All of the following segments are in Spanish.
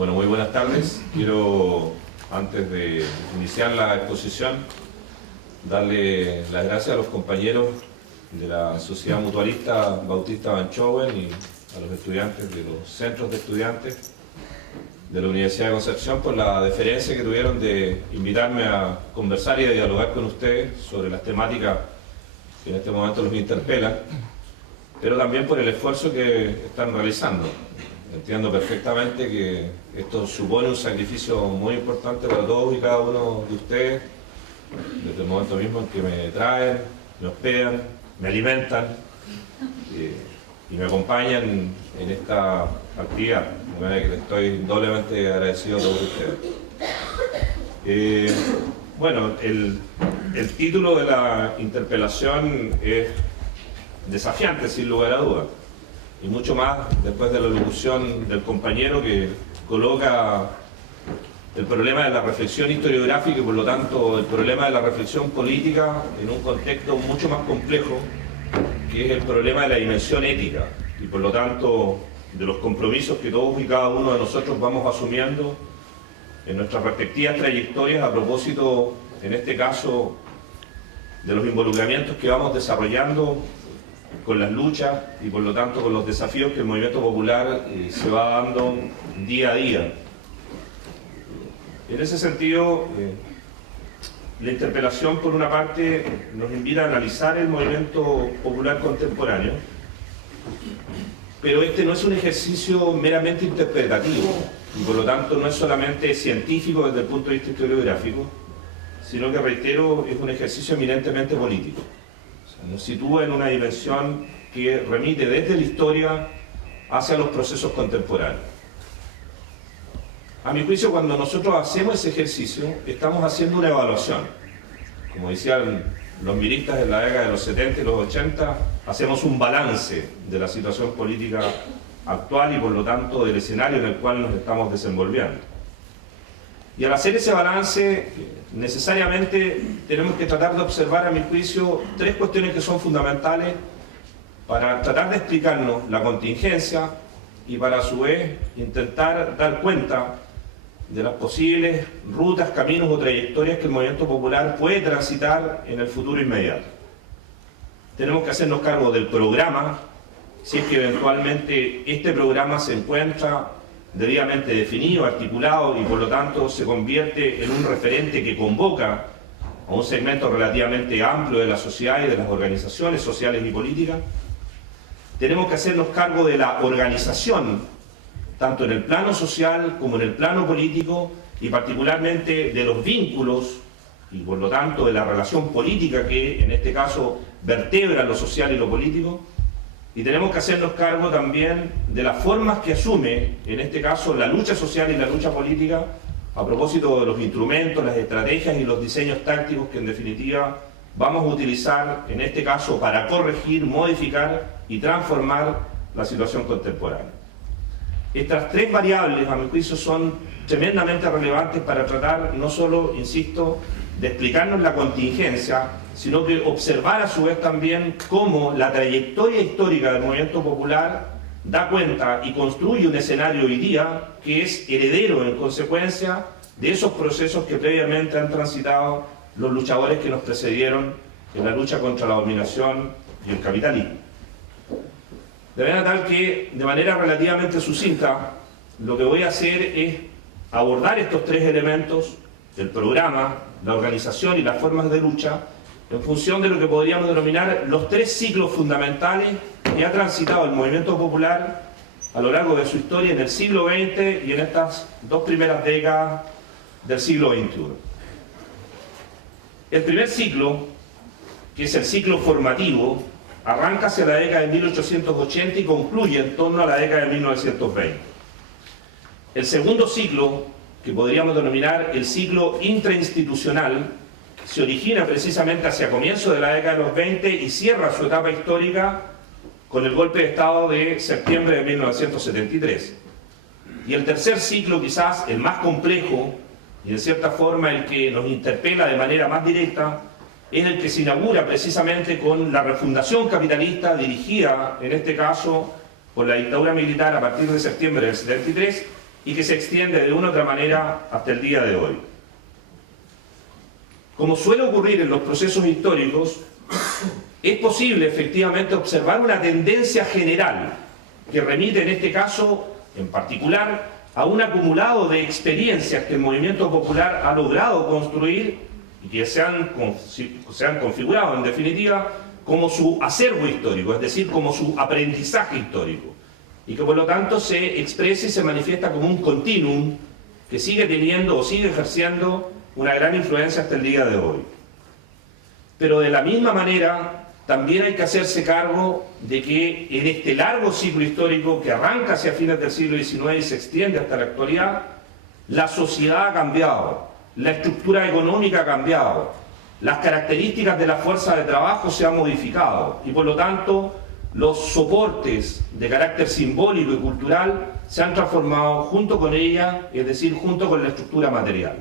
Bueno, muy buenas tardes. Quiero, antes de iniciar la exposición, darle las gracias a los compañeros de la Sociedad Mutualista Bautista Banchowen y a los estudiantes de los centros de estudiantes de la Universidad de Concepción por la deferencia que tuvieron de invitarme a conversar y a dialogar con ustedes sobre las temáticas que en este momento los interpelan, pero también por el esfuerzo que están realizando. Entiendo perfectamente que esto supone un sacrificio muy importante para todos y cada uno de ustedes, desde el momento mismo en que me traen, me hospedan, me alimentan y me acompañan en esta actividad, de manera que les estoy doblemente agradecido a todos ustedes. Bueno, el título de la interpelación es desafiante, sin lugar a dudas, y mucho más después de la locución del compañero que coloca el problema de la reflexión historiográfica y por lo tanto el problema de la reflexión política en un contexto mucho más complejo, que es el problema de la dimensión ética y por lo tanto de los compromisos que todos y cada uno de nosotros vamos asumiendo en nuestras respectivas trayectorias a propósito, en este caso, de los involucramientos que vamos desarrollando con las luchas y por lo tanto con los desafíos que el movimiento popular se va dando día a día. En ese sentido, la interpelación por una parte nos invita a analizar el movimiento popular contemporáneo, pero este no es un ejercicio meramente interpretativo y por lo tanto no es solamente científico desde el punto de vista historiográfico, sino que, reitero, es un ejercicio eminentemente político. Nos sitúa en una dimensión que remite desde la historia hacia los procesos contemporáneos. A mi juicio, cuando nosotros hacemos ese ejercicio, estamos haciendo una evaluación. Como decían los miristas en la década de los 70 y los 80, hacemos un balance de la situación política actual y por lo tanto del escenario en el cual nos estamos desenvolviendo. Y al hacer ese balance, necesariamente tenemos que tratar de observar, a mi juicio, tres cuestiones que son fundamentales para tratar de explicarnos la contingencia y para a su vez intentar dar cuenta de las posibles rutas, caminos o trayectorias que el movimiento popular puede transitar en el futuro inmediato. Tenemos que hacernos cargo del programa, si es que eventualmente este programa se encuentra debidamente definido, articulado y por lo tanto se convierte en un referente que convoca a un segmento relativamente amplio de la sociedad y de las organizaciones sociales y políticas. Tenemos que hacernos cargo de la organización, tanto en el plano social como en el plano político y particularmente de los vínculos y por lo tanto de la relación política que en este caso vertebra lo social y lo político. Y tenemos que hacernos cargo también de las formas que asume, en este caso, la lucha social y la lucha política a propósito de los instrumentos, las estrategias y los diseños tácticos que en definitiva vamos a utilizar, en este caso, para corregir, modificar y transformar la situación contemporánea. Estas tres variables, a mi juicio, son tremendamente relevantes para tratar no solo, insisto, de explicarnos la contingencia, sino que observar a su vez también cómo la trayectoria histórica del movimiento popular da cuenta y construye un escenario hoy día que es heredero en consecuencia de esos procesos que previamente han transitado los luchadores que nos precedieron en la lucha contra la dominación y el capitalismo. De manera tal que, de manera relativamente sucinta, lo que voy a hacer es abordar estos tres elementos, el programa, la organización y las formas de lucha, en función de lo que podríamos denominar los tres ciclos fundamentales que ha transitado el movimiento popular a lo largo de su historia en el siglo XX y en estas dos primeras décadas del siglo XXI. El primer ciclo, que es el ciclo formativo, arranca hacia la década de 1880 y concluye en torno a la década de 1920. El segundo ciclo, que podríamos denominar el ciclo intrainstitucional, se origina precisamente hacia comienzos de la década de los 20 y cierra su etapa histórica con el golpe de Estado de septiembre de 1973. Y el tercer ciclo, quizás el más complejo y en cierta forma el que nos interpela de manera más directa, es el que se inaugura precisamente con la refundación capitalista dirigida, en este caso, por la dictadura militar a partir de septiembre del 73 y que se extiende de una u otra manera hasta el día de hoy. Como suele ocurrir en los procesos históricos, es posible efectivamente observar una tendencia general que remite en este caso en particular a un acumulado de experiencias que el movimiento popular ha logrado construir y que se han configurado en definitiva como su acervo histórico, es decir, como su aprendizaje histórico, y que por lo tanto se expresa y se manifiesta como un continuum que sigue teniendo o sigue ejerciendo una gran influencia hasta el día de hoy. Pero de la misma manera también hay que hacerse cargo de que en este largo ciclo histórico que arranca hacia fines del siglo XIX y se extiende hasta la actualidad, la sociedad ha cambiado, la estructura económica ha cambiado, las características de la fuerza de trabajo se han modificado y por lo tanto los soportes de carácter simbólico y cultural se han transformado junto con ella, es decir, junto con la estructura material.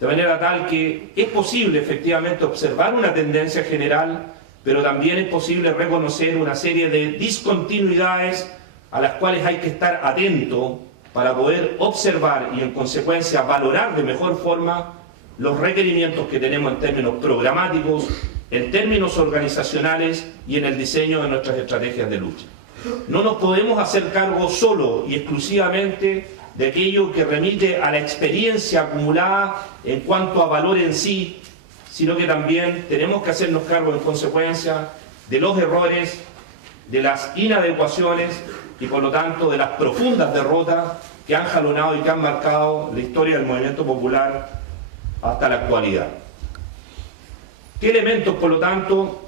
De manera tal que es posible efectivamente observar una tendencia general, pero también es posible reconocer una serie de discontinuidades a las cuales hay que estar atento para poder observar y en consecuencia valorar de mejor forma los requerimientos que tenemos en términos programáticos, en términos organizacionales y en el diseño de nuestras estrategias de lucha. No nos podemos hacer cargo solo y exclusivamente de aquello que remite a la experiencia acumulada en cuanto a valor en sí, sino que también tenemos que hacernos cargo en consecuencia de los errores, de las inadecuaciones y por lo tanto de las profundas derrotas que han jalonado y que han marcado la historia del movimiento popular hasta la actualidad. ¿Qué elementos, por lo tanto,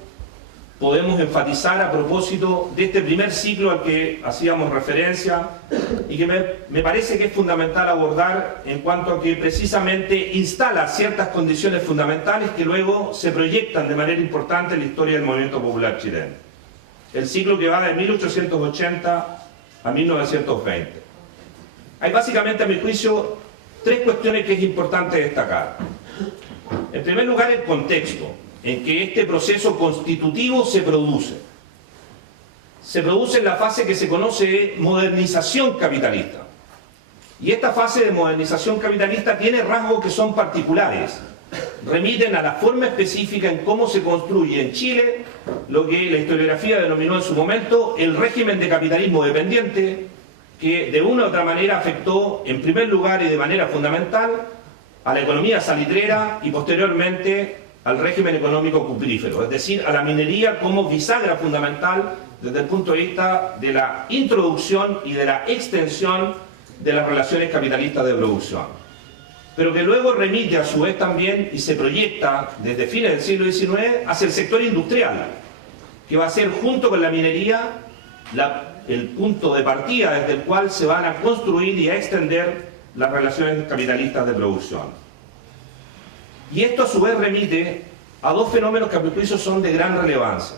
podemos enfatizar a propósito de este primer ciclo al que hacíamos referencia y que me parece que es fundamental abordar en cuanto a que precisamente instala ciertas condiciones fundamentales que luego se proyectan de manera importante en la historia del movimiento popular chileno? El ciclo que va de 1880 a 1920. Hay básicamente, a mi juicio, tres cuestiones que es importante destacar. En primer lugar, el contexto en que este proceso constitutivo se produce. Se produce en la fase que se conoce de modernización capitalista. Y esta fase de modernización capitalista tiene rasgos que son particulares. Remiten a la forma específica en cómo se construye en Chile lo que la historiografía denominó en su momento el régimen de capitalismo dependiente, que de una u otra manera afectó en primer lugar y de manera fundamental a la economía salitrera y posteriormente al régimen económico cuprífero, es decir, a la minería como bisagra fundamental desde el punto de vista de la introducción y de la extensión de las relaciones capitalistas de producción. Pero que luego remite a su vez también y se proyecta desde fines del siglo XIX hacia el sector industrial, que va a ser junto con la minería el punto de partida desde el cual se van a construir y a extender las relaciones capitalistas de producción. Y esto a su vez remite a dos fenómenos que a mi juicio son de gran relevancia.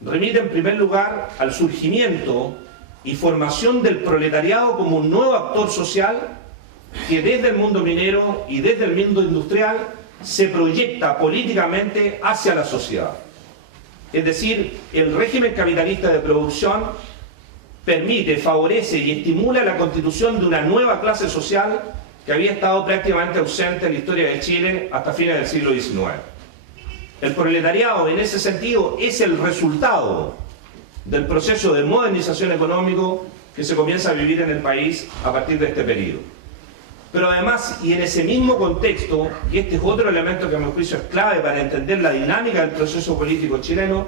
Remite en primer lugar al surgimiento y formación del proletariado como un nuevo actor social que desde el mundo minero y desde el mundo industrial se proyecta políticamente hacia la sociedad. Es decir, el régimen capitalista de producción permite, favorece y estimula la constitución de una nueva clase social que había estado prácticamente ausente en la historia de Chile hasta fines del siglo XIX. El proletariado, en ese sentido, es el resultado del proceso de modernización económico que se comienza a vivir en el país a partir de este periodo. Pero además, y en ese mismo contexto, y este es otro elemento que a mi juicio es clave para entender la dinámica del proceso político chileno,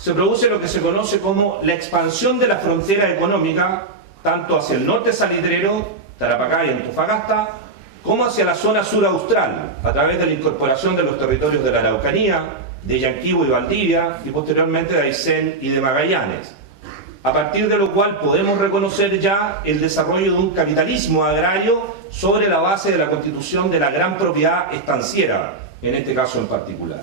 se produce lo que se conoce como la expansión de la frontera económica, tanto hacia el norte salitrero, Tarapacá y Antofagasta, como hacia la zona sur austral, a través de la incorporación de los territorios de la Araucanía, de Yanquihue y Valdivia, y posteriormente de Aysén y de Magallanes, a partir de lo cual podemos reconocer ya el desarrollo de un capitalismo agrario sobre la base de la constitución de la gran propiedad estanciera, en este caso en particular.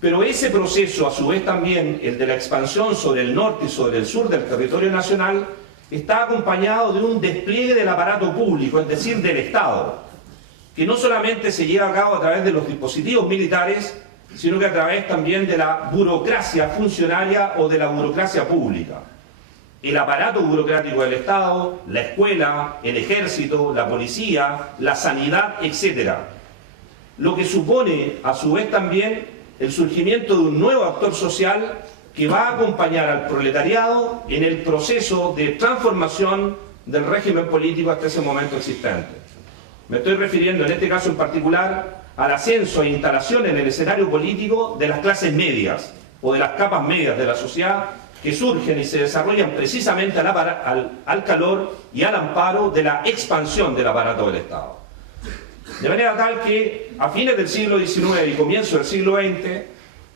Pero ese proceso, a su vez también el de la expansión sobre el norte y sobre el sur del territorio nacional, está acompañado de un despliegue del aparato público, es decir, del Estado, que no solamente se lleva a cabo a través de los dispositivos militares, sino que a través también de la burocracia funcionaria o de la burocracia pública. el aparato burocrático del Estado, la escuela, el ejército, la policía, la sanidad, etc. Lo que supone, a su vez, también el surgimiento de un nuevo actor social que va a acompañar al proletariado en el proceso de transformación del régimen político hasta ese momento existente. Me estoy refiriendo en este caso en particular al ascenso e instalación en el escenario político de las clases medias o de las capas medias de la sociedad que surgen y se desarrollan precisamente al calor y al amparo de la expansión del aparato del Estado. De manera tal que a fines del siglo XIX y comienzo del siglo XX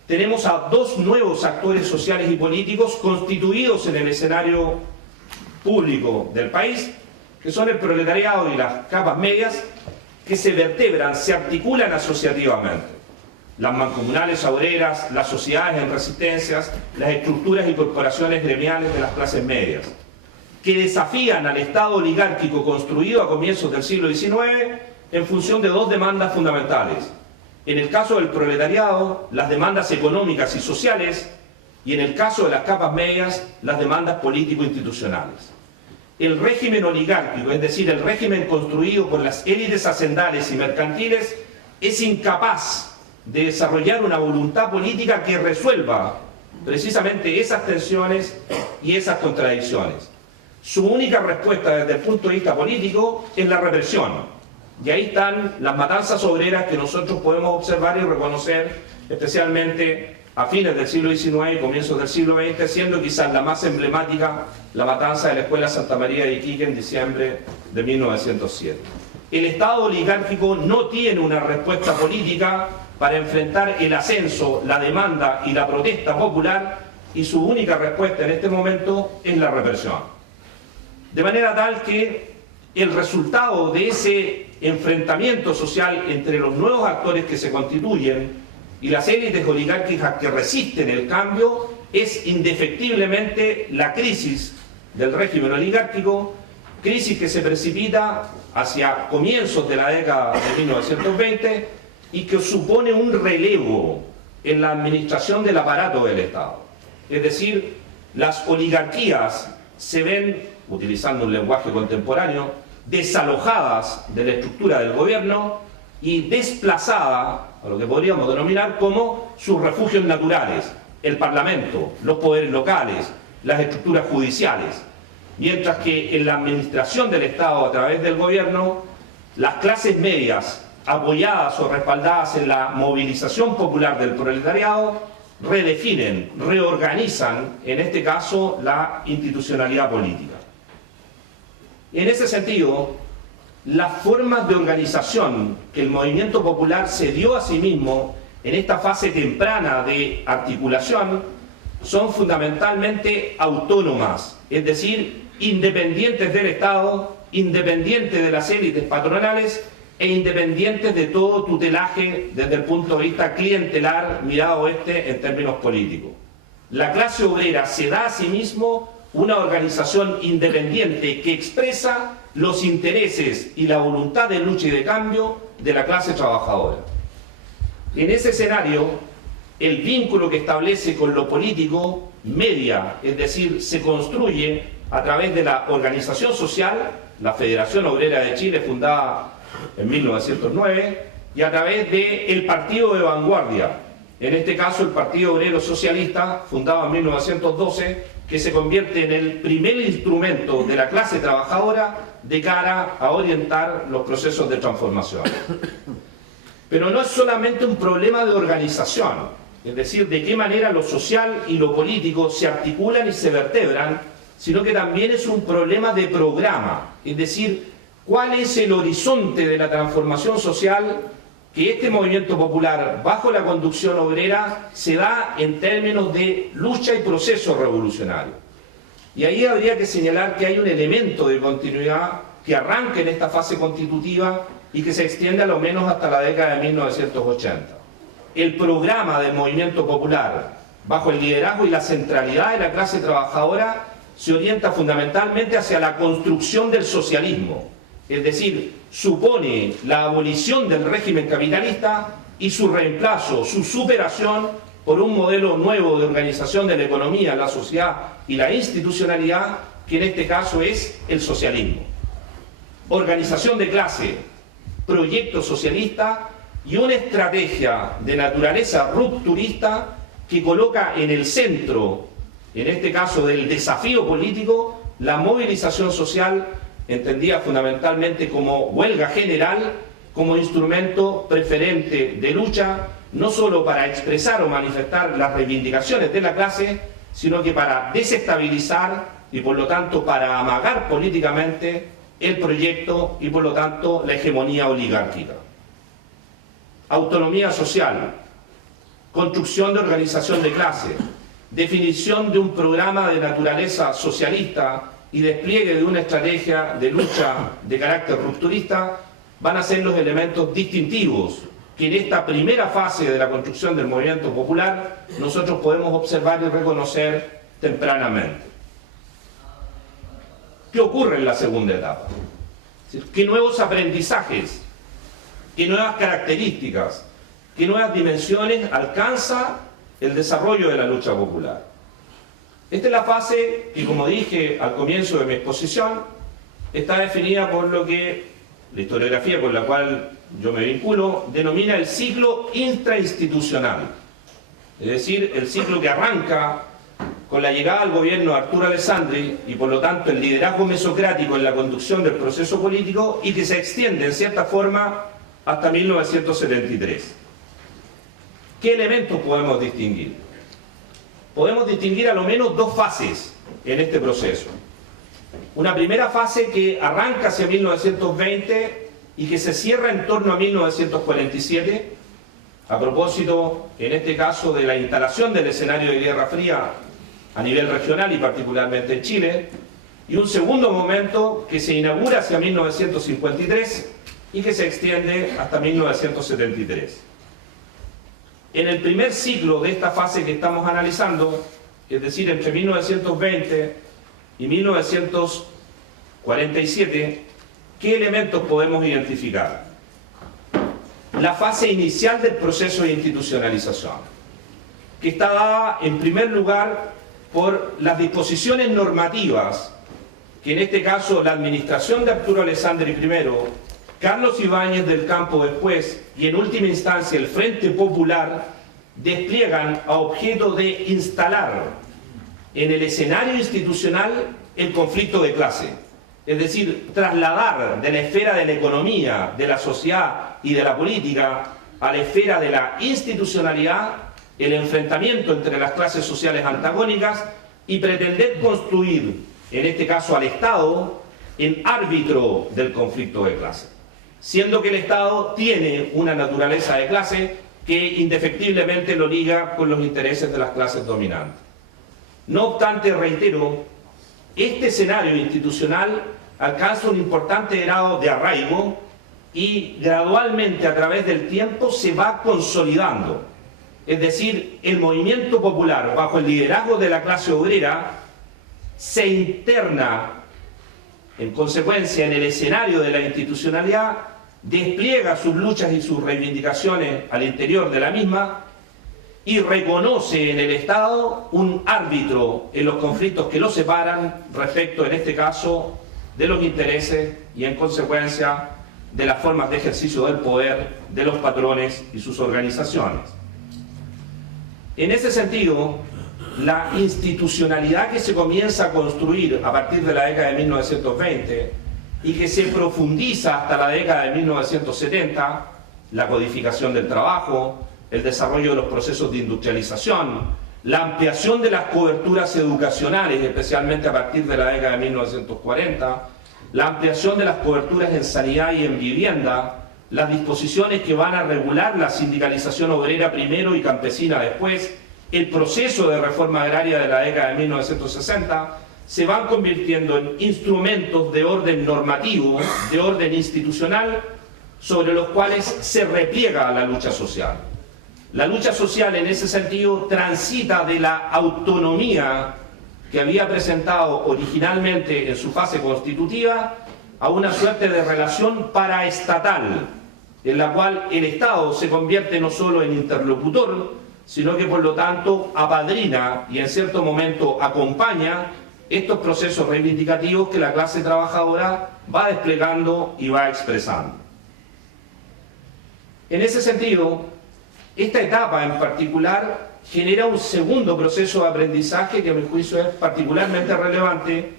tenemos a dos nuevos actores sociales y políticos constituidos en el escenario público del país, que son el proletariado y las capas medias, que se vertebran, se articulan asociativamente. Las mancomunales obreras, las sociedades en resistencias, las estructuras y corporaciones gremiales de las clases medias, que desafían al Estado oligárquico construido a comienzos del siglo XIX en función de dos demandas fundamentales. En el caso del proletariado, las demandas económicas y sociales, y en el caso de las capas medias, las demandas político-institucionales. El régimen oligárquico, es decir, el régimen construido por las élites hacendales y mercantiles, es incapaz de desarrollar una voluntad política que resuelva precisamente esas tensiones y esas contradicciones. Su única respuesta desde el punto de vista político es la represión. Y ahí están las matanzas obreras que nosotros podemos observar y reconocer, especialmente a fines del siglo XIX y comienzos del siglo XX, siendo quizás la más emblemática la matanza de la Escuela Santa María de Iquique en diciembre de 1907. El Estado oligárquico no tiene una respuesta política para enfrentar el ascenso, la demanda y la protesta popular, y su única respuesta en este momento es la represión. De manera tal que el resultado de ese enfrentamiento social entre los nuevos actores que se constituyen y las élites oligárquicas que resisten el cambio es indefectiblemente la crisis del régimen oligárquico, crisis que se precipita hacia comienzos de la década de 1920 y que supone un relevo en la administración del aparato del Estado. Es decir, las oligarquías se ven, utilizando un lenguaje contemporáneo, desalojadas de la estructura del gobierno y desplazadas a lo que podríamos denominar como sus refugios naturales, el Parlamento, los poderes locales, las estructuras judiciales, mientras que en la administración del Estado a través del gobierno, las clases medias, apoyadas o respaldadas en la movilización popular del proletariado, redefinen, reorganizan, en este caso, la institucionalidad política. En ese sentido, las formas de organización que el movimiento popular se dio a sí mismo en esta fase temprana de articulación son fundamentalmente autónomas, es decir, independientes del Estado, independientes de las élites patronales e independientes de todo tutelaje desde el punto de vista clientelar mirado en términos políticos. La clase obrera se da a sí mismo una organización independiente que expresa los intereses y la voluntad de lucha y de cambio de la clase trabajadora. En ese escenario, el vínculo que establece con lo político media, es decir, se construye a través de la organización social, la Federación Obrera de Chile, fundada en 1909, y a través del Partido de Vanguardia, en este caso el Partido Obrero Socialista, fundado en 1912, que se convierte en el primer instrumento de la clase trabajadora de cara a orientar los procesos de transformación. Pero no es solamente un problema de organización, es decir, de qué manera lo social y lo político se articulan y se vertebran, sino que también es un problema de programa, es decir, cuál es el horizonte de la transformación social que este movimiento popular, bajo la conducción obrera, se da en términos de lucha y proceso revolucionario. Y ahí habría que señalar que hay un elemento de continuidad que arranca en esta fase constitutiva y que se extiende a lo menos hasta la década de 1980. El programa del movimiento popular, bajo el liderazgo y la centralidad de la clase trabajadora, se orienta fundamentalmente hacia la construcción del socialismo, es decir, supone la abolición del régimen capitalista y su reemplazo, su superación por un modelo nuevo de organización de la economía, la sociedad y la institucionalidad, que en este caso es el socialismo. Organización de clase, proyecto socialista y una estrategia de naturaleza rupturista que coloca en el centro, en este caso del desafío político, la movilización social, entendida fundamentalmente como huelga general, como instrumento preferente de lucha, no solo para expresar o manifestar las reivindicaciones de la clase, sino que para desestabilizar y por lo tanto para amagar políticamente el proyecto y por lo tanto la hegemonía oligárquica. Autonomía social, construcción de organización de clase, definición de un programa de naturaleza socialista y despliegue de una estrategia de lucha de carácter rupturista van a ser los elementos distintivos que en esta primera fase de la construcción del movimiento popular nosotros podemos observar y reconocer tempranamente. ¿Qué ocurre en la segunda etapa? ¿Qué nuevos aprendizajes, qué nuevas características, qué nuevas dimensiones alcanza el desarrollo de la lucha popular? Esta es la fase que, como dije al comienzo de mi exposición, está definida por lo que la historiografía con la cual yo me vinculo denomina el ciclo intrainstitucional, es decir, el ciclo que arranca con la llegada al gobierno de Arturo Alessandri y por lo tanto el liderazgo mesocrático en la conducción del proceso político y que se extiende en cierta forma hasta 1973. ¿Qué elementos podemos distinguir? Podemos distinguir a lo menos dos fases en este proceso. Una primera fase que arranca hacia 1920 y que se cierra en torno a 1947, a propósito, en este caso, de la instalación del escenario de Guerra Fría a nivel regional y particularmente en Chile, y un segundo momento que se inaugura hacia 1953 y que se extiende hasta 1973. En el primer ciclo de esta fase que estamos analizando, es decir, entre 1920 y 1947, ¿qué elementos podemos identificar? La fase inicial del proceso de institucionalización, que está dada en primer lugar por las disposiciones normativas que en este caso la administración de Arturo Alessandri primero, Carlos Ibáñez del Campo después y en última instancia el Frente Popular despliegan a objeto de instalar en el escenario institucional el conflicto de clase, es decir, trasladar de la esfera de la economía, de la sociedad y de la política a la esfera de la institucionalidad el enfrentamiento entre las clases sociales antagónicas y pretender construir, en este caso al Estado, en árbitro del conflicto de clase, siendo que el Estado tiene una naturaleza de clase que indefectiblemente lo liga con los intereses de las clases dominantes. No obstante, reitero, este escenario institucional alcanza un importante grado de arraigo y gradualmente a través del tiempo se va consolidando. Es decir, el movimiento popular, bajo el liderazgo de la clase obrera, se interna en consecuencia en el escenario de la institucionalidad, despliega sus luchas y sus reivindicaciones al interior de la misma y reconoce en el Estado un árbitro en los conflictos que lo separan respecto, en este caso, de los intereses y en consecuencia de las formas de ejercicio del poder de los patrones y sus organizaciones. En ese sentido, la institucionalidad que se comienza a construir a partir de la década de 1920 y que se profundiza hasta la década de 1970, la codificación del trabajo, el desarrollo de los procesos de industrialización, la ampliación de las coberturas educacionales, especialmente a partir de la década de 1940, la ampliación de las coberturas en sanidad y en vivienda, las disposiciones que van a regular la sindicalización obrera primero y campesina después, el proceso de reforma agraria de la década de 1960, se van convirtiendo en instrumentos de orden normativo, de orden institucional, sobre los cuales se repliega la lucha social. La lucha social en ese sentido transita de la autonomía que había presentado originalmente en su fase constitutiva a una suerte de relación paraestatal, en la cual el Estado se convierte no solo en interlocutor, sino que por lo tanto apadrina y en cierto momento acompaña estos procesos reivindicativos que la clase trabajadora va desplegando y va expresando. En ese sentido, esta etapa en particular genera un segundo proceso de aprendizaje que a mi juicio es particularmente relevante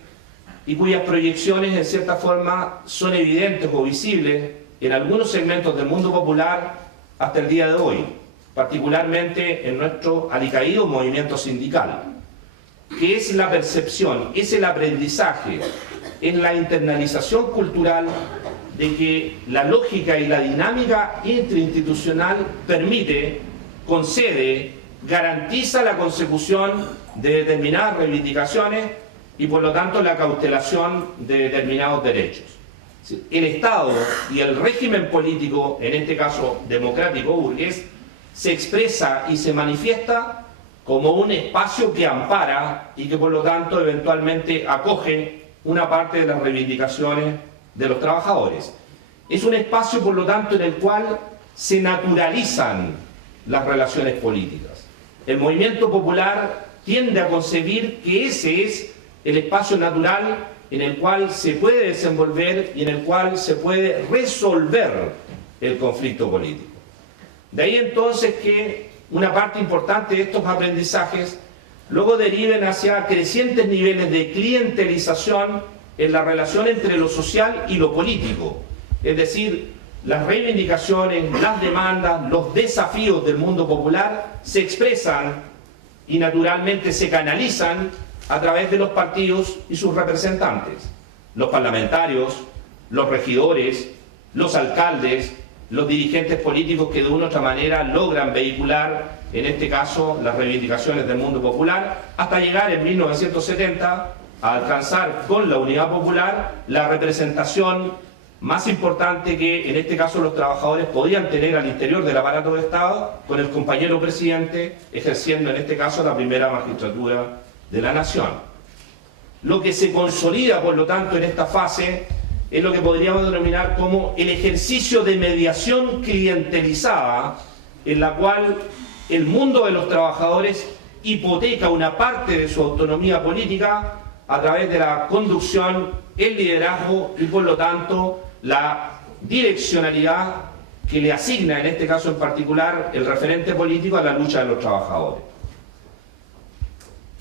y cuyas proyecciones en cierta forma son evidentes o visibles en algunos segmentos del mundo popular hasta el día de hoy, particularmente en nuestro alicaído movimiento sindical, que es la percepción, es el aprendizaje, es la internalización cultural de que la lógica y la dinámica interinstitucional permite, concede, garantiza la consecución de determinadas reivindicaciones y por lo tanto la cautelación de determinados derechos. El Estado y el régimen político, en este caso democrático burgués, se expresa y se manifiesta como un espacio que ampara y que por lo tanto eventualmente acoge una parte de las reivindicaciones de los trabajadores. Es un espacio por lo tanto en el cual se naturalizan las relaciones políticas. El movimiento popular tiende a concebir que ese es el espacio natural en el cual se puede desenvolver y en el cual se puede resolver el conflicto político. De ahí entonces que una parte importante de estos aprendizajes luego deriven hacia crecientes niveles de clientelización en la relación entre lo social y lo político. Es decir, las reivindicaciones, las demandas, los desafíos del mundo popular se expresan y naturalmente se canalizan a través de los partidos y sus representantes, los parlamentarios, los regidores, los alcaldes, los dirigentes políticos que de una u otra manera logran vehicular, en este caso, las reivindicaciones del mundo popular, hasta llegar en 1970 a alcanzar con la Unidad Popular la representación más importante que en este caso los trabajadores podían tener al interior del aparato de Estado, con el compañero presidente ejerciendo en este caso la primera magistratura de la nación. Lo que se consolida por lo tanto en esta fase es lo que podríamos denominar como el ejercicio de mediación clientelizada, en la cual el mundo de los trabajadores hipoteca una parte de su autonomía política a través de la conducción, el liderazgo y por lo tanto la direccionalidad que le asigna en este caso en particular el referente político a la lucha de los trabajadores.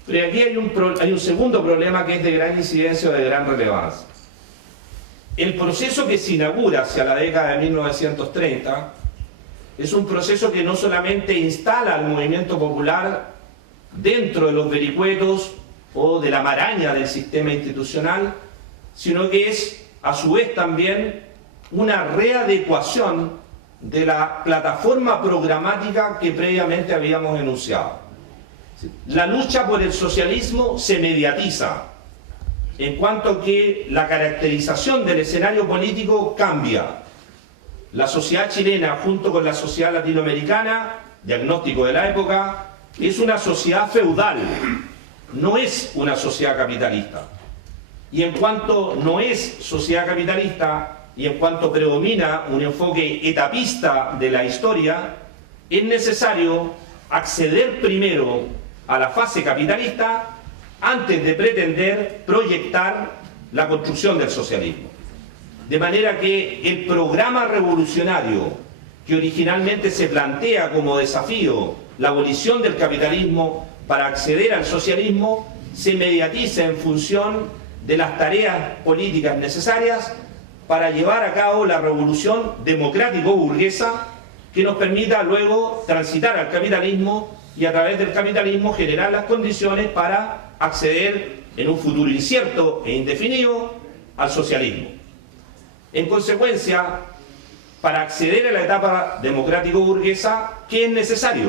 Pero aquí hay un segundo problema que es de gran incidencia o de gran relevancia. El proceso que se inaugura hacia la década de 1930 es un proceso que no solamente instala al movimiento popular dentro de los vericuetos o de la maraña del sistema institucional, sino que es a su vez también una readecuación de la plataforma programática que previamente habíamos enunciado. La lucha por el socialismo se mediatiza, en cuanto que la caracterización del escenario político cambia. La sociedad chilena, junto con la sociedad latinoamericana, diagnóstico de la época, es una sociedad feudal, no es una sociedad capitalista. Y en cuanto no es sociedad capitalista, y en cuanto predomina un enfoque etapista de la historia, es necesario acceder primero a la fase capitalista antes de pretender proyectar la construcción del socialismo. De manera que el programa revolucionario que originalmente se plantea como desafío la abolición del capitalismo para acceder al socialismo se mediatiza en función de las tareas políticas necesarias para llevar a cabo la revolución democrático-burguesa que nos permita luego transitar al capitalismo y a través del capitalismo generar las condiciones para acceder en un futuro incierto e indefinido al socialismo. En consecuencia, para acceder a la etapa democrático-burguesa, ¿qué es necesario?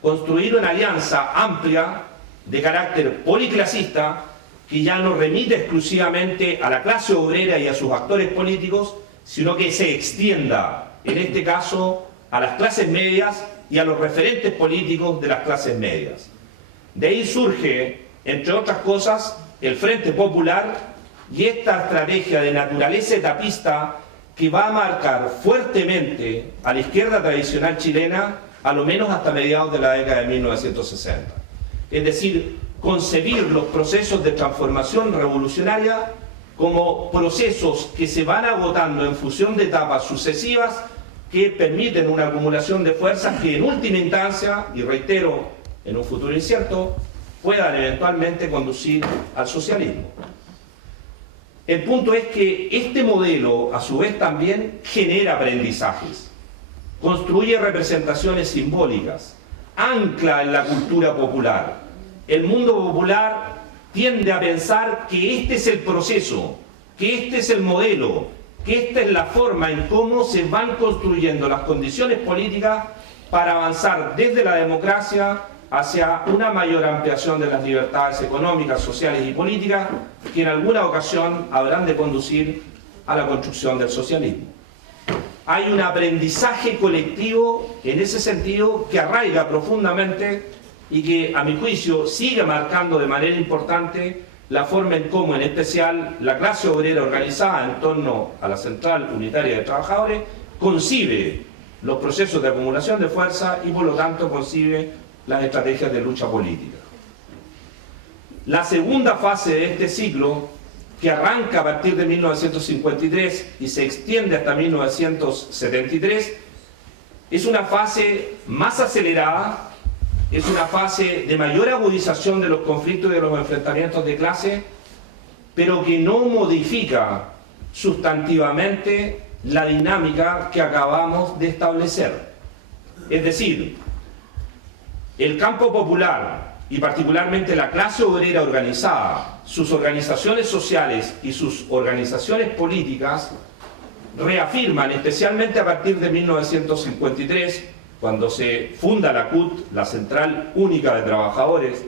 Construir una alianza amplia de carácter policlasista que ya no remite exclusivamente a la clase obrera y a sus actores políticos, sino que se extienda, en este caso, a las clases medias y a los referentes políticos de las clases medias. De ahí surge, entre otras cosas, el Frente Popular y esta estrategia de naturaleza etapista que va a marcar fuertemente a la izquierda tradicional chilena a lo menos hasta mediados de la década de 1960. Es decir, concebir los procesos de transformación revolucionaria como procesos que se van agotando en función de etapas sucesivas que permiten una acumulación de fuerzas que en última instancia, y reitero, en un futuro incierto, puedan eventualmente conducir al socialismo. El punto es que este modelo, a su vez, también genera aprendizajes, construye representaciones simbólicas, ancla en la cultura popular. El mundo popular tiende a pensar que este es el proceso, que este es el modelo, que esta es la forma en cómo se van construyendo las condiciones políticas para avanzar desde la democracia hacia una mayor ampliación de las libertades económicas, sociales y políticas que en alguna ocasión habrán de conducir a la construcción del socialismo. Hay un aprendizaje colectivo en ese sentido que arraiga profundamente y que, a mi juicio, sigue marcando de manera importante la forma en cómo, en especial, la clase obrera organizada en torno a la Central Unitaria de Trabajadores concibe los procesos de acumulación de fuerza y, por lo tanto, concibe las estrategias de lucha política. La segunda fase de este ciclo, que arranca a partir de 1953 y se extiende hasta 1973, es una fase más acelerada, es una fase de mayor agudización de los conflictos y de los enfrentamientos de clase, pero que no modifica sustantivamente la dinámica que acabamos de establecer. Es decir, el campo popular y particularmente la clase obrera organizada, sus organizaciones sociales y sus organizaciones políticas reafirman, especialmente a partir de 1953, cuando se funda la CUT, la Central Única de Trabajadores,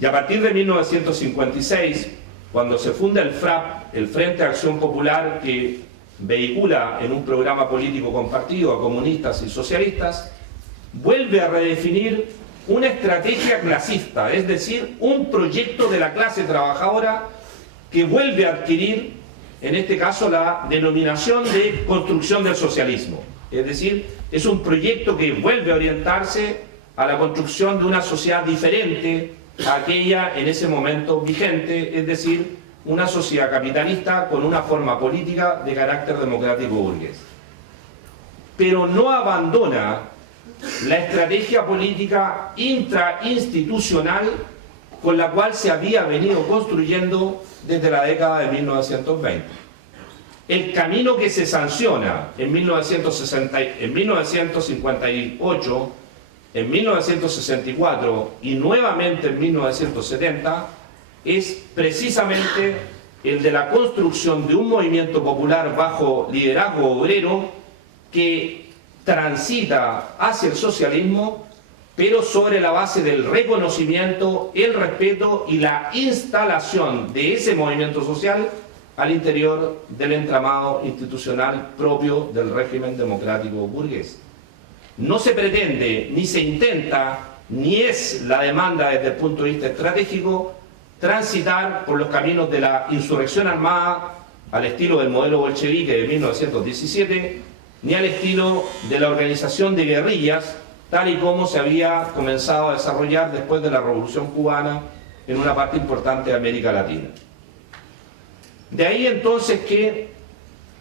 y a partir de 1956, cuando se funda el FRAP, el Frente de Acción Popular, que vehicula en un programa político compartido a comunistas y socialistas, vuelve a redefinir una estrategia clasista, es decir, un proyecto de la clase trabajadora que vuelve a adquirir, en este caso, la denominación de construcción del socialismo. Es decir, es un proyecto que vuelve a orientarse a la construcción de una sociedad diferente a aquella en ese momento vigente, es decir, una sociedad capitalista con una forma política de carácter democrático burgués. Pero no abandona la estrategia política intrainstitucional con la cual se había venido construyendo desde la década de 1920. El camino que se sanciona en 1958, en 1964 y nuevamente en 1970 es precisamente el de la construcción de un movimiento popular bajo liderazgo obrero que transita hacia el socialismo, pero sobre la base del reconocimiento, el respeto y la instalación de ese movimiento social al interior del entramado institucional propio del régimen democrático burgués. No se pretende, ni se intenta, ni es la demanda desde el punto de vista estratégico, transitar por los caminos de la insurrección armada al estilo del modelo bolchevique de 1917, ni al estilo de la organización de guerrillas, tal y como se había comenzado a desarrollar después de la Revolución Cubana en una parte importante de América Latina. De ahí entonces que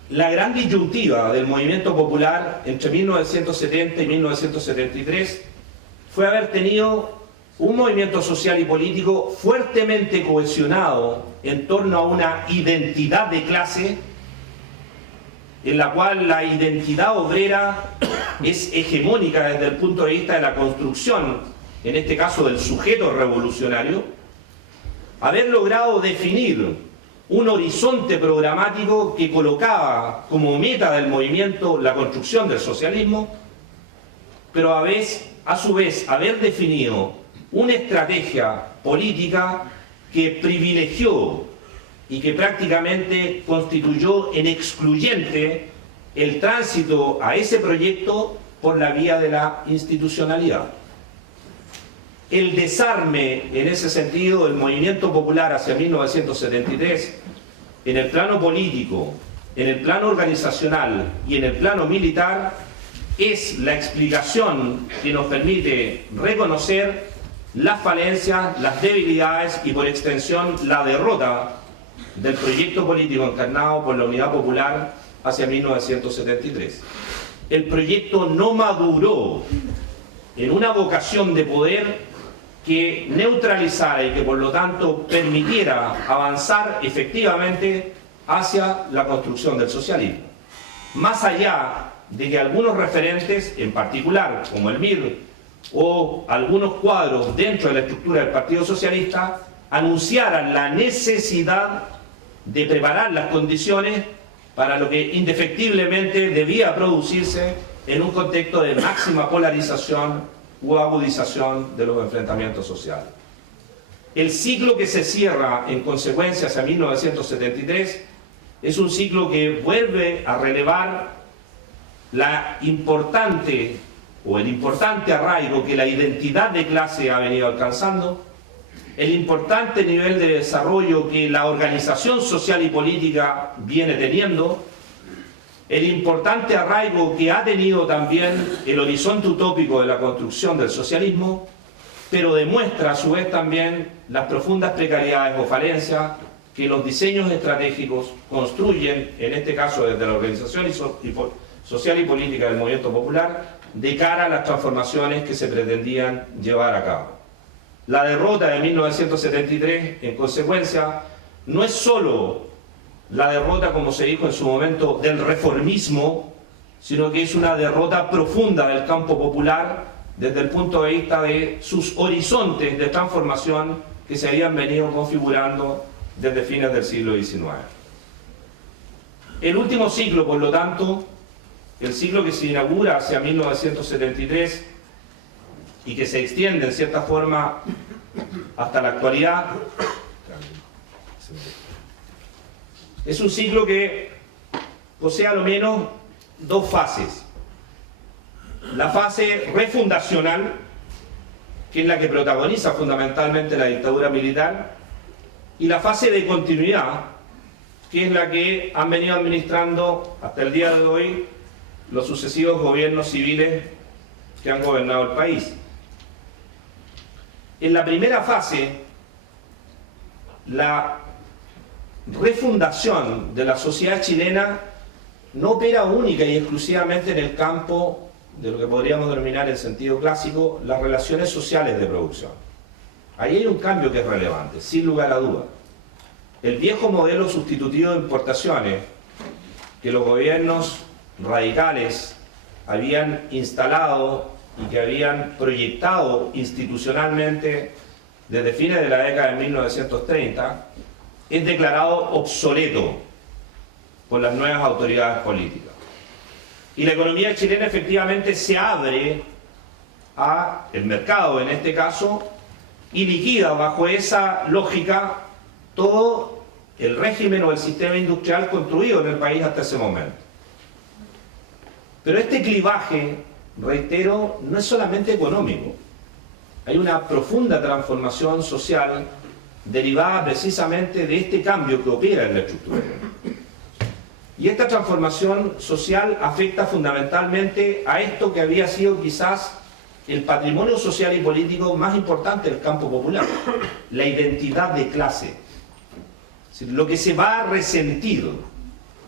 la gran disyuntiva del movimiento popular entre 1970 y 1973 fue haber tenido un movimiento social y político fuertemente cohesionado en torno a una identidad de clase en la cual la identidad obrera es hegemónica desde el punto de vista de la construcción, en este caso del sujeto revolucionario, haber logrado definir un horizonte programático que colocaba como meta del movimiento la construcción del socialismo, pero a su vez haber definido una estrategia política que privilegió y que prácticamente constituyó en excluyente el tránsito a ese proyecto por la vía de la institucionalidad. El desarme, en ese sentido, del movimiento popular hacia 1973, en el plano político, en el plano organizacional y en el plano militar, es la explicación que nos permite reconocer las falencias, las debilidades y por extensión la derrota del proyecto político encarnado por la Unidad Popular hacia 1973. El proyecto no maduró en una vocación de poder que neutralizara y que por lo tanto permitiera avanzar efectivamente hacia la construcción del socialismo. Más allá de que algunos referentes, en particular como el MIR o algunos cuadros dentro de la estructura del Partido Socialista, anunciaran la necesidad de preparar las condiciones para lo que indefectiblemente debía producirse en un contexto de máxima polarización u agudización de los enfrentamientos sociales. El ciclo que se cierra en consecuencia hacia 1973 es un ciclo que vuelve a relevar el importante arraigo que la identidad de clase ha venido alcanzando, el importante nivel de desarrollo que la organización social y política viene teniendo, el importante arraigo que ha tenido también el horizonte utópico de la construcción del socialismo, pero demuestra a su vez también las profundas precariedades o falencias que los diseños estratégicos construyen, en este caso desde la organización social y política del movimiento popular, de cara a las transformaciones que se pretendían llevar a cabo. La derrota de 1973, en consecuencia, no es solo la derrota, como se dijo en su momento, del reformismo, sino que es una derrota profunda del campo popular desde el punto de vista de sus horizontes de transformación que se habían venido configurando desde fines del siglo XIX. El último ciclo, por lo tanto, el ciclo que se inaugura hacia 1973 y que se extiende en cierta forma hasta la actualidad, es un ciclo que posee a lo menos dos fases. La fase refundacional, que es la que protagoniza fundamentalmente la dictadura militar, y la fase de continuidad, que es la que han venido administrando hasta el día de hoy los sucesivos gobiernos civiles que han gobernado el país. En la primera fase, la refundación de la sociedad chilena no opera única y exclusivamente en el campo de lo que podríamos denominar en sentido clásico las relaciones sociales de producción. Ahí hay un cambio que es relevante, sin lugar a duda. El viejo modelo sustitutivo de importaciones que los gobiernos radicales habían instalado y que habían proyectado institucionalmente desde fines de la década de 1930, es declarado obsoleto por las nuevas autoridades políticas. Y la economía chilena efectivamente se abre al mercado, en este caso, y liquida bajo esa lógica todo el régimen o el sistema industrial construido en el país hasta ese momento. Pero este clivaje, reitero, no es solamente económico. Hay una profunda transformación social derivada precisamente de este cambio que opera en la estructura. Y esta transformación social afecta fundamentalmente a esto que había sido quizás el patrimonio social y político más importante del campo popular, la identidad de clase. Es decir, lo que se va a resentir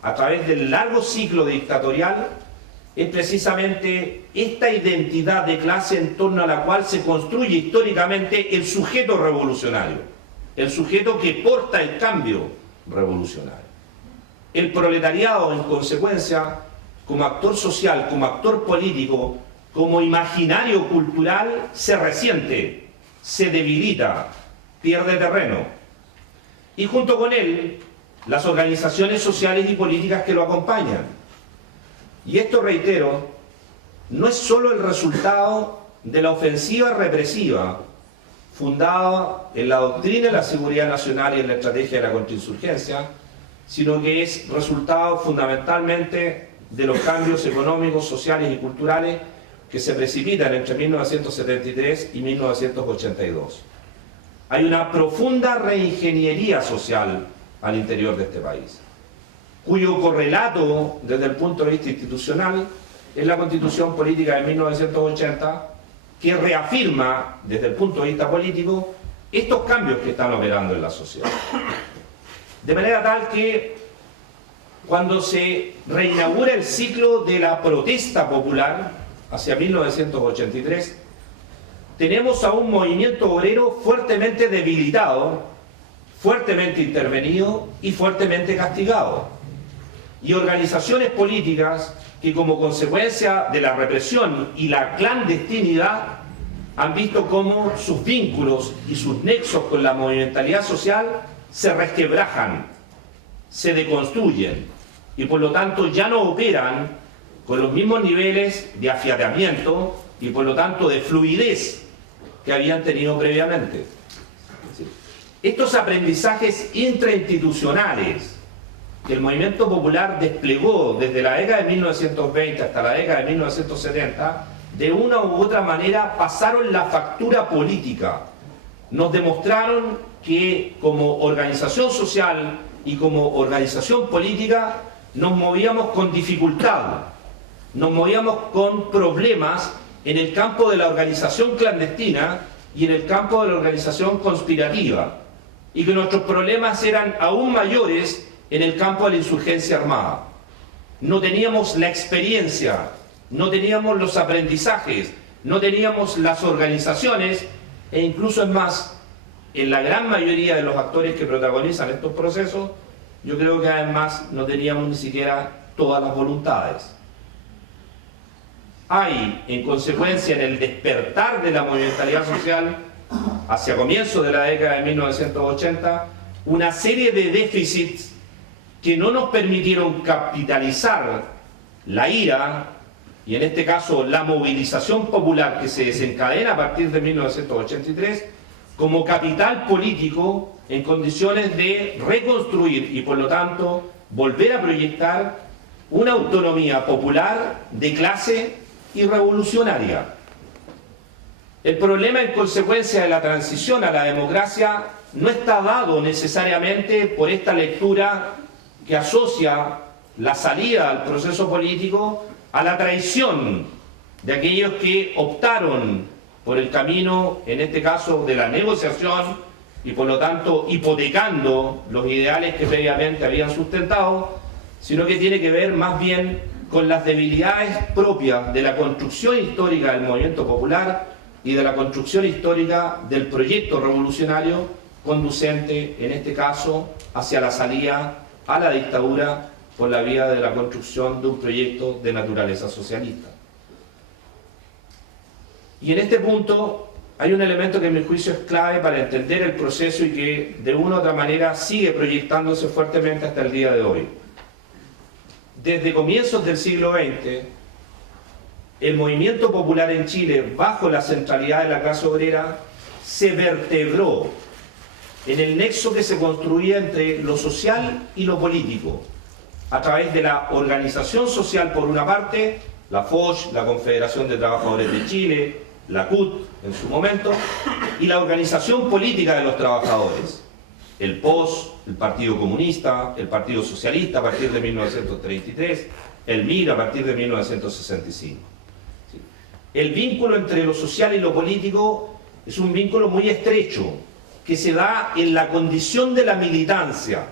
a través del largo ciclo dictatorial es precisamente esta identidad de clase en torno a la cual se construye históricamente el sujeto revolucionario, el sujeto que porta el cambio revolucionario. El proletariado, en consecuencia, como actor social, como actor político, como imaginario cultural, se resiente, se debilita, pierde terreno. Y junto con él, las organizaciones sociales y políticas que lo acompañan. Y esto, reitero, no es solo el resultado de la ofensiva represiva fundada en la doctrina de la seguridad nacional y en la estrategia de la contrainsurgencia, sino que es resultado fundamentalmente de los cambios económicos, sociales y culturales que se precipitan entre 1973 y 1982. Hay una profunda reingeniería social al interior de este país, cuyo correlato desde el punto de vista institucional es la Constitución Política de 1980, que reafirma, desde el punto de vista político, estos cambios que están operando en la sociedad. De manera tal que, cuando se reinaugura el ciclo de la protesta popular, hacia 1983, tenemos a un movimiento obrero fuertemente debilitado, fuertemente intervenido y fuertemente castigado. Y organizaciones políticas que, como consecuencia de la represión y la clandestinidad, han visto cómo sus vínculos y sus nexos con la movimentalidad social se resquebrajan, se deconstruyen y por lo tanto ya no operan con los mismos niveles de afiatamiento y por lo tanto de fluidez que habían tenido previamente. Estos aprendizajes intrainstitucionales que el movimiento popular desplegó desde la década de 1920 hasta la década de 1970, de una u otra manera pasaron la factura política. Nos demostraron que como organización social y como organización política nos movíamos con dificultad, nos movíamos con problemas en el campo de la organización clandestina y en el campo de la organización conspirativa, y que nuestros problemas eran aún mayores en el campo de la insurgencia armada. No teníamos la experiencia, no teníamos los aprendizajes, no teníamos las organizaciones, e incluso es más, en la gran mayoría de los actores que protagonizan estos procesos, yo creo que además no teníamos ni siquiera todas las voluntades. Hay, en consecuencia, en el despertar de la movimentalidad social, hacia comienzos de la década de 1980, una serie de déficits que no nos permitieron capitalizar la ira, y en este caso la movilización popular que se desencadena a partir de 1983, como capital político en condiciones de reconstruir y por lo tanto volver a proyectar una autonomía popular de clase y revolucionaria. El problema en consecuencia de la transición a la democracia no está dado necesariamente por esta lectura que asocia la salida al proceso político a la traición de aquellos que optaron por el camino, en este caso, de la negociación y por lo tanto hipotecando los ideales que previamente habían sustentado, sino que tiene que ver más bien con las debilidades propias de la construcción histórica del movimiento popular y de la construcción histórica del proyecto revolucionario conducente, en este caso, hacia la salida a la dictadura por la vía de la construcción de un proyecto de naturaleza socialista. Y en este punto hay un elemento que en mi juicio es clave para entender el proceso y que de una u otra manera sigue proyectándose fuertemente hasta el día de hoy. Desde comienzos del siglo XX, el movimiento popular en Chile, bajo la centralidad de la clase obrera, se vertebró en el nexo que se construía entre lo social y lo político, a través de la organización social por una parte, la FOCH, la Confederación de Trabajadores de Chile, la CUT en su momento, y la organización política de los trabajadores, el POS, el Partido Comunista, el Partido Socialista a partir de 1933, el MIR a partir de 1965. El vínculo entre lo social y lo político es un vínculo muy estrecho, que se da en la condición de la militancia.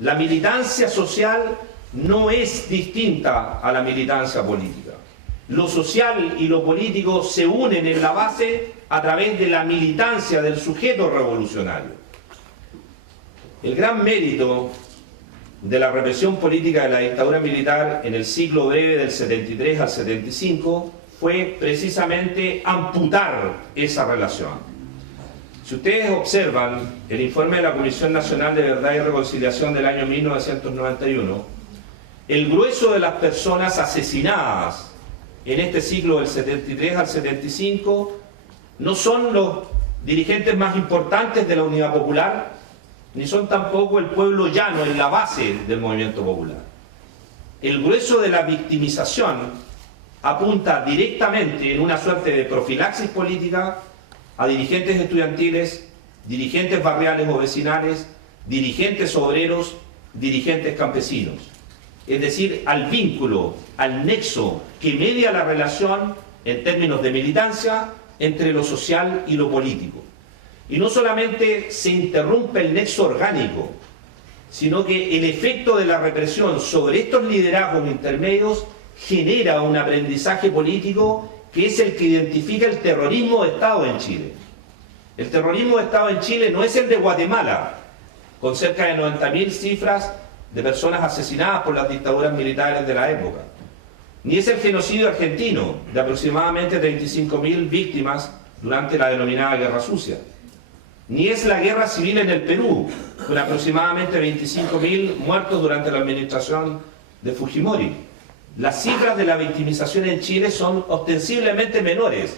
La militancia social no es distinta a la militancia política. Lo social y lo político se unen en la base a través de la militancia del sujeto revolucionario. El gran mérito de la represión política de la dictadura militar en el ciclo breve del 73 al 75 fue precisamente amputar esa relación. Si ustedes observan el informe de la Comisión Nacional de Verdad y Reconciliación del año 1991, el grueso de las personas asesinadas en este ciclo del 73 al 75 no son los dirigentes más importantes de la Unidad Popular, ni son tampoco el pueblo llano en la base del movimiento popular. El grueso de la victimización apunta directamente en una suerte de profilaxis política a dirigentes estudiantiles, dirigentes barriales o vecinales, dirigentes obreros, dirigentes campesinos. es decir, al vínculo, al nexo que media la relación en términos de militancia entre lo social y lo político. Y no solamente se interrumpe el nexo orgánico, sino que el efecto de la represión sobre estos liderazgos intermedios genera un aprendizaje político que es el que identifica el terrorismo de Estado en Chile. El terrorismo de Estado en Chile no es el de Guatemala, con cerca de 90.000 cifras de personas asesinadas por las dictaduras militares de la época. Ni es el genocidio argentino, de aproximadamente 35.000 víctimas durante la denominada Guerra Sucia. Ni es la guerra civil en el Perú, con aproximadamente 25.000 muertos durante la administración de Fujimori. Las cifras de la victimización en Chile son ostensiblemente menores,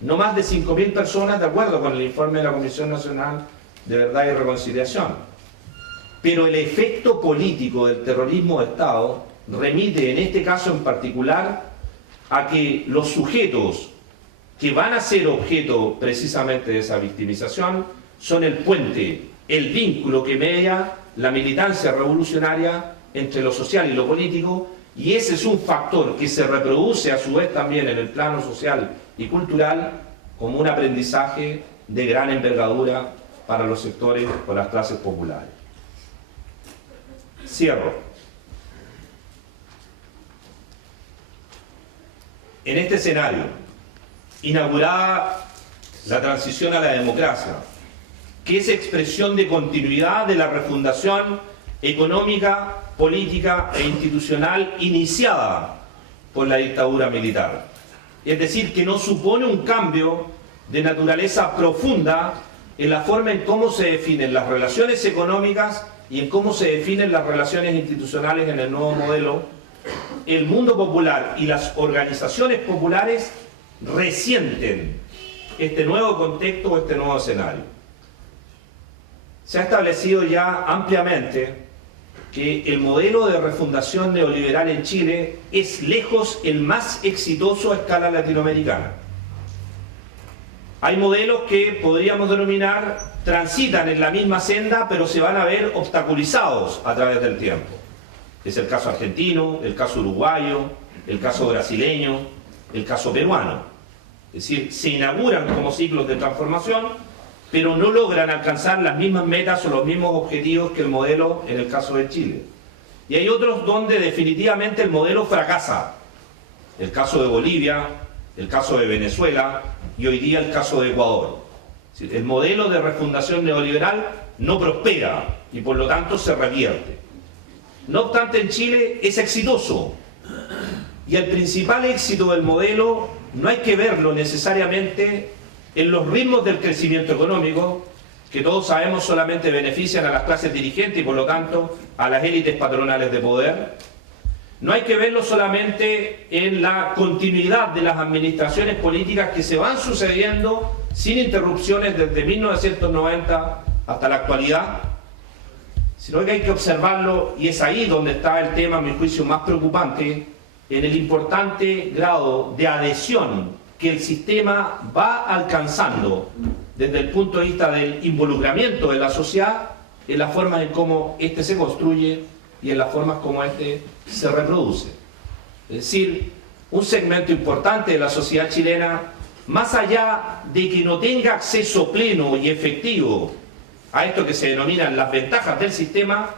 no más de 5.000 personas, de acuerdo con el informe de la Comisión Nacional de Verdad y Reconciliación. Pero el efecto político del terrorismo de Estado remite, en este caso en particular, a que los sujetos que van a ser objeto precisamente de esa victimización son el puente, el vínculo que media la militancia revolucionaria entre lo social y lo político, y ese es un factor que se reproduce a su vez también en el plano social y cultural como un aprendizaje de gran envergadura para los sectores o las clases populares. Cierro. En este escenario, inaugurada la transición a la democracia, que es expresión de continuidad de la refundación económica, política e institucional iniciada por la dictadura militar. Es decir, que no supone un cambio de naturaleza profunda en la forma en cómo se definen las relaciones económicas y en cómo se definen las relaciones institucionales en el nuevo modelo. El mundo popular y las organizaciones populares resienten este nuevo contexto o este nuevo escenario. Se ha establecido ya ampliamente que el modelo de refundación neoliberal en Chile es lejos el más exitoso a escala latinoamericana. Hay modelos que podríamos denominar transitan en la misma senda, pero se van a ver obstaculizados a través del tiempo. Es el caso argentino, el caso uruguayo, el caso brasileño, el caso peruano. Es decir, se inauguran como ciclos de transformación, pero no logran alcanzar las mismas metas o los mismos objetivos que el modelo en el caso de Chile. Y hay otros donde definitivamente el modelo fracasa. El caso de Bolivia, el caso de Venezuela y hoy día el caso de Ecuador. El modelo de refundación neoliberal no prospera y por lo tanto se revierte. No obstante, en Chile es exitoso. Y el principal éxito del modelo no hay que verlo necesariamente en los ritmos del crecimiento económico, que todos sabemos solamente benefician a las clases dirigentes y por lo tanto a las élites patronales de poder. No hay que verlo solamente en la continuidad de las administraciones políticas que se van sucediendo sin interrupciones desde 1990 hasta la actualidad, sino que hay que observarlo, y es ahí donde está el tema, a mi juicio, más preocupante, en el importante grado de adhesión que el sistema va alcanzando desde el punto de vista del involucramiento de la sociedad en las formas en cómo éste se construye y en las formas como éste se reproduce. Es decir, un segmento importante de la sociedad chilena, más allá de que no tenga acceso pleno y efectivo a esto que se denominan las ventajas del sistema,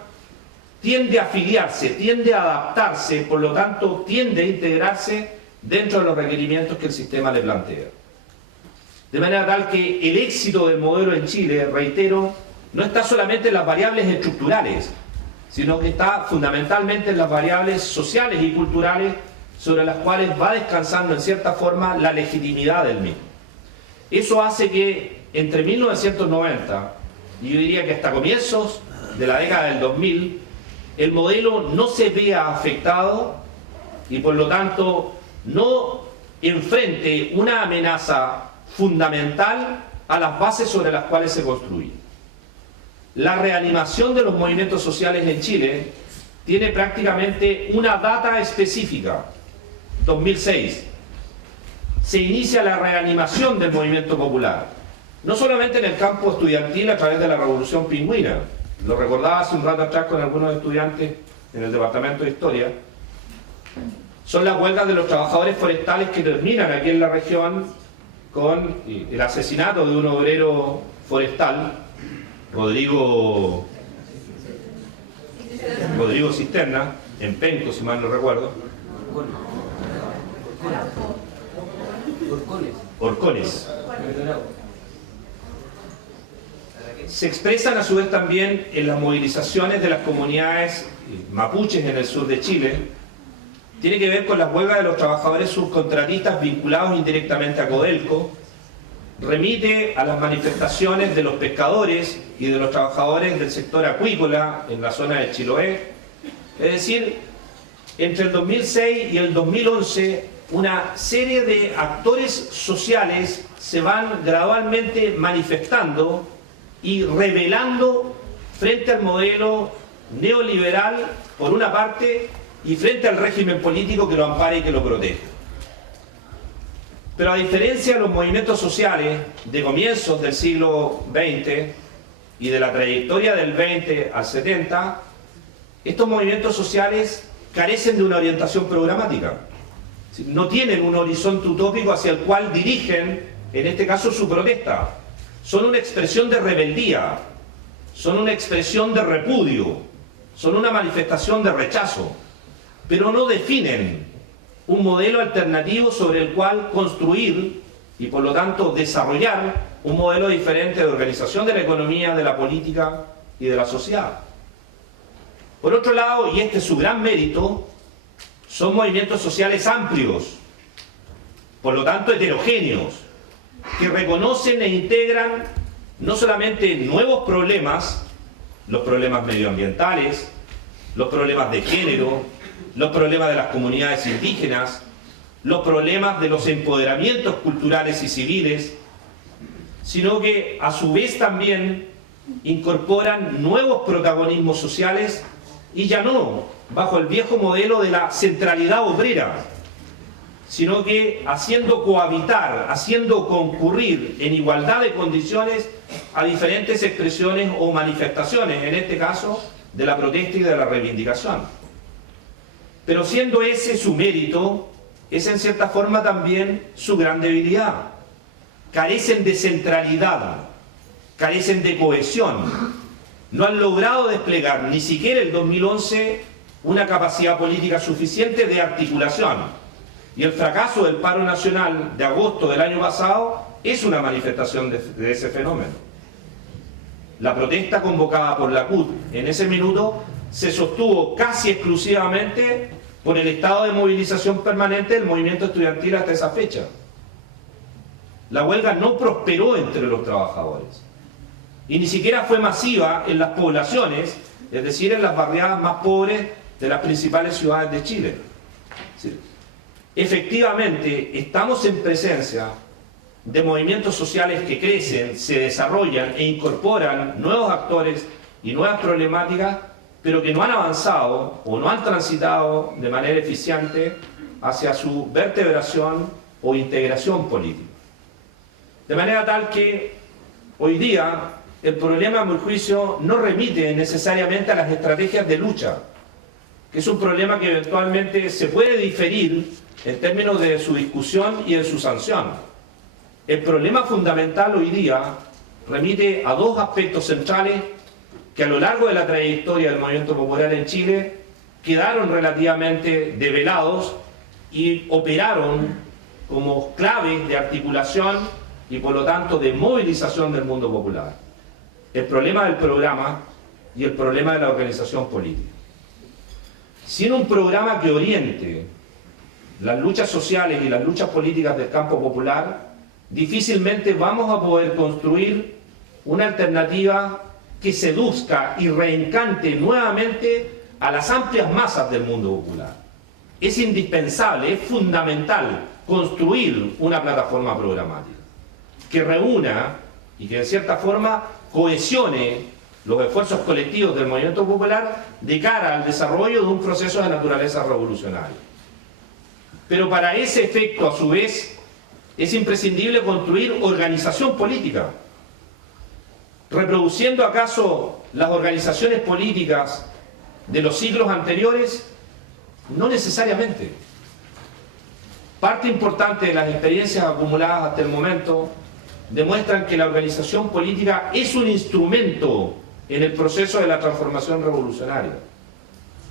tiende a afiliarse, tiende a adaptarse, por lo tanto tiende a integrarse dentro de los requerimientos que el sistema le plantea. De manera tal que el éxito del modelo en Chile, reitero, no está solamente en las variables estructurales, sino que está fundamentalmente en las variables sociales y culturales sobre las cuales va descansando en cierta forma la legitimidad del mismo. Eso hace que entre 1990 y yo diría que hasta comienzos de la década del 2000, el modelo no se vea afectado y por lo tanto no enfrente una amenaza fundamental a las bases sobre las cuales se construye. La reanimación de los movimientos sociales en Chile tiene prácticamente una data específica, 2006. Se inicia la reanimación del movimiento popular, no solamente en el campo estudiantil a través de la Revolución Pingüina, lo recordaba hace un rato atrás con algunos estudiantes en el Departamento de Historia, son las huelgas de los trabajadores forestales que terminan aquí en la región con el asesinato de un obrero forestal, Rodrigo Cisterna, en Penco, si mal no recuerdo. Orcones. Se expresan a su vez también en las movilizaciones de las comunidades mapuches en el sur de Chile. Tiene que ver con las huelgas de los trabajadores subcontratistas vinculados indirectamente a Codelco. Remite a las manifestaciones de los pescadores y de los trabajadores del sector acuícola en la zona de Chiloé. Es decir, entre el 2006 y el 2011, una serie de actores sociales se van gradualmente manifestando y rebelando frente al modelo neoliberal, por una parte, y frente al régimen político que lo ampara y que lo protege. Pero a diferencia de los movimientos sociales de comienzos del siglo XX y de la trayectoria del 20 al 70, estos movimientos sociales carecen de una orientación programática. No tienen un horizonte utópico hacia el cual dirigen, en este caso, su protesta. Son una expresión de rebeldía, son una expresión de repudio, son una manifestación de rechazo, pero no definen un modelo alternativo sobre el cual construir y por lo tanto desarrollar un modelo diferente de organización de la economía, de la política y de la sociedad. Por otro lado, y este es su gran mérito, son movimientos sociales amplios, por lo tanto heterogéneos, que reconocen e integran no solamente nuevos problemas, los problemas medioambientales, los problemas de género, los problemas de las comunidades indígenas, los problemas de los empoderamientos culturales y civiles, sino que a su vez también incorporan nuevos protagonismos sociales y ya no bajo el viejo modelo de la centralidad obrera, sino que haciendo cohabitar, haciendo concurrir en igualdad de condiciones a diferentes expresiones o manifestaciones, en este caso de la protesta y de la reivindicación. Pero siendo ese su mérito, es en cierta forma también su gran debilidad. Carecen de centralidad, carecen de cohesión. No han logrado desplegar ni siquiera el 2011 una capacidad política suficiente de articulación. Y el fracaso del paro nacional de agosto del año pasado es una manifestación de ese fenómeno. La protesta convocada por la CUT en ese minuto se sostuvo casi exclusivamente por el estado de movilización permanente del movimiento estudiantil hasta esa fecha. La huelga no prosperó entre los trabajadores y ni siquiera fue masiva en las poblaciones, es decir, en las barriadas más pobres de las principales ciudades de Chile. Efectivamente, estamos en presencia de movimientos sociales que crecen, se desarrollan e incorporan nuevos actores y nuevas problemáticas, pero que no han avanzado o no han transitado de manera eficiente hacia su vertebración o integración política. De manera tal que hoy día el problema, a mi juicio, no remite necesariamente a las estrategias de lucha, que es un problema que eventualmente se puede diferir en términos de su discusión y de su sanción. El problema fundamental hoy día remite a dos aspectos centrales que a lo largo de la trayectoria del movimiento popular en Chile quedaron relativamente develados y operaron como claves de articulación y por lo tanto de movilización del mundo popular. El problema del programa y el problema de la organización política. Sin un programa que oriente las luchas sociales y las luchas políticas del campo popular, difícilmente vamos a poder construir una alternativa que seduzca y reencante nuevamente a las amplias masas del mundo popular. Es indispensable, es fundamental construir una plataforma programática que reúna y que en cierta forma cohesione los esfuerzos colectivos del movimiento popular de cara al desarrollo de un proceso de naturaleza revolucionaria. Pero para ese efecto, a su vez, es imprescindible construir organización política. ¿Reproduciendo acaso las organizaciones políticas de los siglos anteriores? No necesariamente. Parte importante de las experiencias acumuladas hasta el momento demuestran que la organización política es un instrumento en el proceso de la transformación revolucionaria.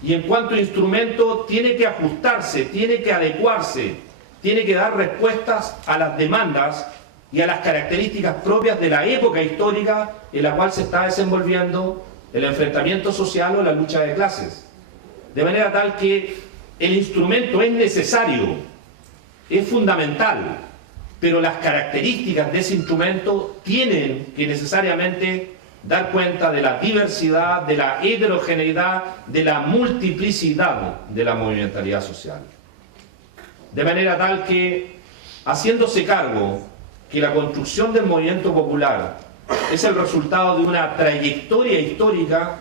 Y en cuanto a instrumento, tiene que ajustarse, tiene que adecuarse, tiene que dar respuestas a las demandas y a las características propias de la época histórica en la cual se está desenvolviendo el enfrentamiento social o la lucha de clases. De manera tal que el instrumento es necesario, es fundamental, pero las características de ese instrumento tienen que necesariamente dar cuenta de la diversidad, de la heterogeneidad, de la multiplicidad de la movimentalidad social. De manera tal que, haciéndose cargo que la construcción del movimiento popular es el resultado de una trayectoria histórica,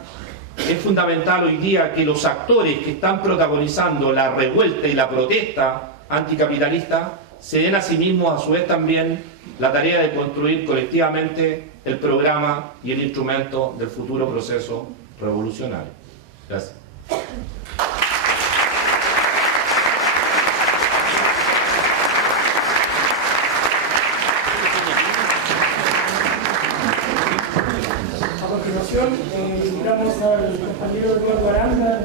es fundamental hoy día que los actores que están protagonizando la revuelta y la protesta anticapitalista se den a sí mismos a su vez también la tarea de construir colectivamente el programa y el instrumento del futuro proceso revolucionario. Gracias. A continuación, invitamos al compañero Eduardo Aranda,